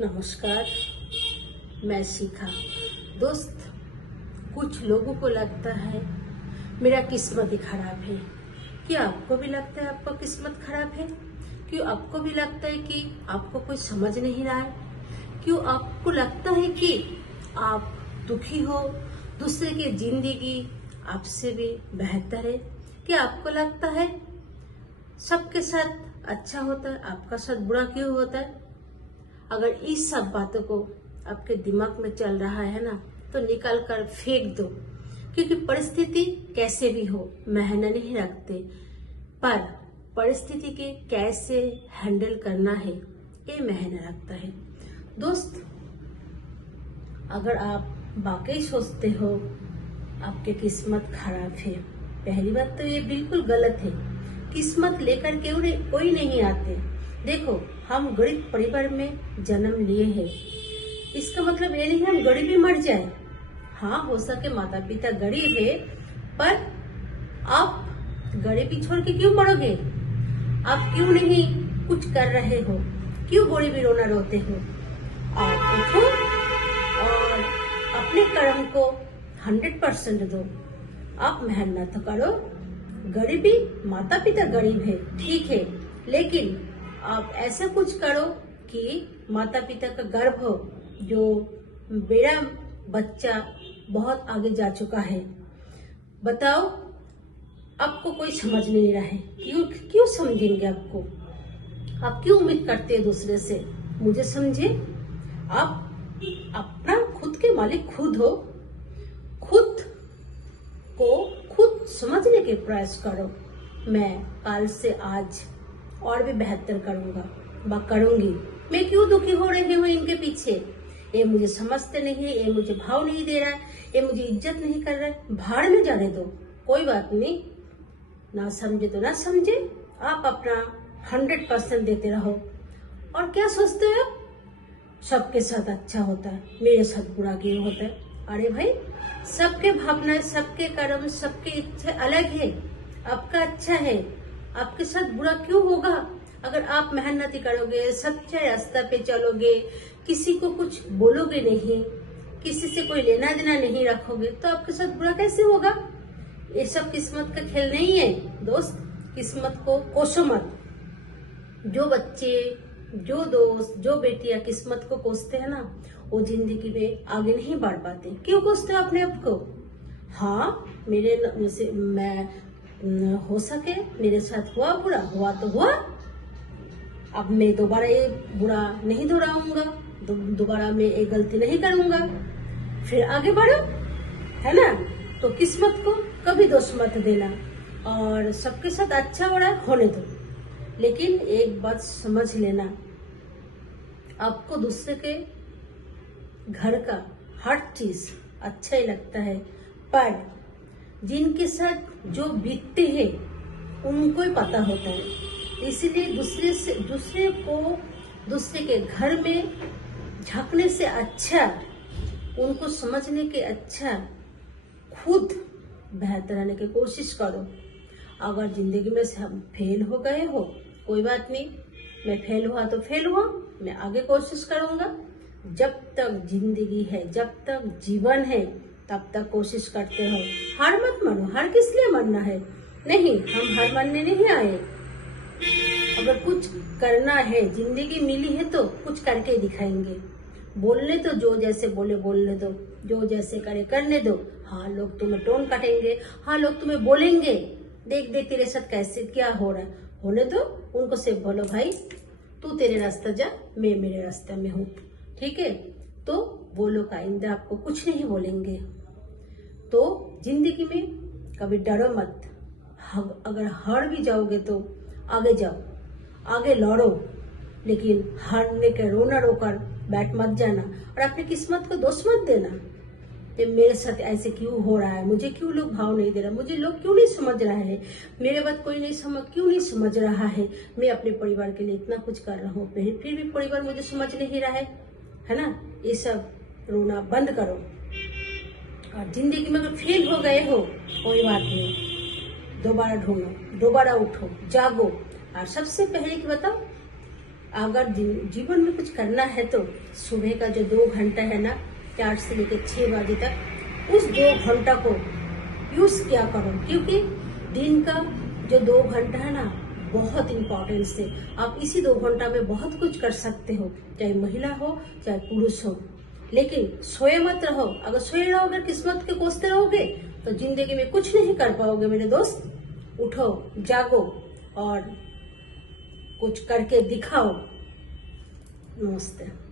नमस्कार। मैं शिखा। दोस्त, कुछ लोगों को लगता है मेरा किस्मत ही खराब है। क्या आपको भी लगता है आपका किस्मत खराब है? क्यों आपको भी लगता है कि आपको कोई समझ नहीं रहा है? क्यों आपको लगता है कि आप दुखी हो, दूसरे की जिंदगी आपसे भी बेहतर है? क्या आपको लगता है सबके साथ अच्छा होता है, आपका साथ बुरा क्यों होता है? अगर इस सब बातों को आपके दिमाग में चल रहा है ना, तो निकाल कर फेंक दो। क्योंकि परिस्थिति कैसे भी हो मायने नहीं रखते, पर परिस्थिति के कैसे हैंडल करना है ये मायने रखता है। दोस्त, अगर आप वाकई सोचते हो आपकी किस्मत खराब है, पहली बात तो ये बिल्कुल गलत है। किस्मत लेकर कोई नहीं आते। देखो, हम गरीब परिवार में जन्म लिए हैं, इसका मतलब ये नहीं हम गरीबी मर जाए। हाँ, हो सके माता पिता गरीब है, पर आप गरीबी छोड़ के क्यों मरोगे? आप क्यों नहीं कुछ कर रहे हो? क्यों गरीबी रोना रोते हो? आप उठो और अपने कर्म को 100% दो। आप मेहनत करो। गरीबी, माता पिता गरीब है ठीक है, लेकिन आप ऐसा कुछ करो कि माता पिता का गर्व हो, जो मेरा बच्चा बहुत आगे जा चुका है। बताओ, आपको कोई समझ नहीं रहा है, क्यों समझेंगे आपको? आप क्यों उम्मीद करते हैं दूसरे से? मुझे समझे। आप अपना खुद के मालिक खुद हो। खुद को खुद समझने के प्रयास करो। मैं कल से आज और भी बेहतर करूंगी। मैं क्यों दुखी हो रही हूँ इनके पीछे? ये मुझे समझते नहीं है, ये मुझे भाव नहीं दे रहा है, ये मुझे इज्जत नहीं कर रहा है। भाड़ में जाने दो, कोई बात नहीं। ना समझे तो ना समझे, आप अपना 100% देते रहो। और क्या सोचते हो? सबके साथ अच्छा होता है, मेरे साथ बुरा क्यों होता है? अरे भाई, सबके भावना, सबके कर्म, सबके इच्छा अलग है। आपका अच्छा है, आपके साथ बुरा क्यों होगा? अगर आप मेहनती करोगे, सच्चे रास्ते पे चलोगे, किसी को कुछ बोलोगे नहीं, किसी से कोई लेना देना नहीं रखोगे, तो आपके साथ बुरा कैसे होगा? ये सब किस्मत का खेल नहीं है दोस्त। किस्मत को कोसो मत। जो बच्चे, जो दोस्त, जो बेटियां किस्मत को कोसते हैं ना, वो जिंदगी में आगे नहीं बढ़ पाते। क्यों कोसते हो अपने आप को? हाँ, मैं हो सके मेरे साथ हुआ बुरा, हुआ तो हुआ। अब मैं दोबारा ये बुरा नहीं दोहराऊंगा, दोबारा मैं ये गलती नहीं करूंगा, फिर आगे बढ़ो, है ना? तो किस्मत को कभी दोष मत देना, और सबके साथ अच्छा बुरा होने दो। लेकिन एक बात समझ लेना, आपको दूसरे के घर का हर चीज अच्छा ही लगता है, पर जिनके साथ जो बीतते हैं उनको ही पता होता है। इसलिए दूसरे के घर में झांकने से अच्छा, उनको समझने के अच्छा, खुद बेहतर आने की कोशिश करो। अगर जिंदगी में से हम फेल हो गए हो, कोई बात नहीं। मैं फेल हुआ तो फेल हुआ, मैं आगे कोशिश करूंगा। जब तक जिंदगी है, जब तक जीवन है, तब तक कोशिश करते हो। हार मत मानो। हार किस लिए मानना है? नहीं, हम हार मानने नहीं आए। अगर कुछ करना है, जिंदगी मिली है तो कुछ करके दिखाएंगे। बोलने तो जो जैसे बोलने दो, जो जैसे करे करने दो। हाँ, लोग तुम्हें टोन काटेंगे, हाँ लोग तुम्हें बोलेंगे, देख देख तेरे साथ कैसे क्या हो रहा है, होने दो। उनको सिर्फ बोलो, भाई तू तेरे रास्ता जा, मैं मेरे रास्ते में हूँ, ठीक है? तो वो लोग आइंदा आपको कुछ नहीं बोलेंगे। तो जिंदगी में कभी डरो मत। अगर हार भी जाओगे तो आगे जाओ, आगे लड़ो, लेकिन हारने के रोना रोकर बैठ मत जाना, और अपनी किस्मत को दोष मत देना। ये मेरे साथ ऐसे क्यों हो रहा है, मुझे क्यों लोग भाव नहीं दे रहा, मुझे लोग क्यों नहीं समझ रहा है, मेरे बात कोई क्यों नहीं समझ रहा है। मैं अपने परिवार के लिए इतना कुछ कर रहा हूँ, फिर भी परिवार मुझे समझ नहीं रहा है ना? ये सब रोना बंद करो। और जिंदगी में अगर फेल हो गए हो, कोई बात नहीं, दोबारा ढूंढो, दोबारा उठो, जागो। और सबसे पहले कि बताओ, अगर जीवन में कुछ करना है तो सुबह का जो 2 घंटा है ना, 4 से लेकर 6 बजे तक, उस 2 घंटा को यूज किया करो, क्योंकि दिन का जो 2 घंटा है ना बहुत इम्पोर्टेंस है। आप इसी 2 घंटा में बहुत कुछ कर सकते हो, चाहे महिला हो चाहे पुरुष हो। लेकिन सोए मत रहो। अगर सोए रहोगे, किस्मत के कोसते रहोगे तो जिंदगी में कुछ नहीं कर पाओगे मेरे दोस्त। उठो, जागो और कुछ करके दिखाओ। नमस्ते।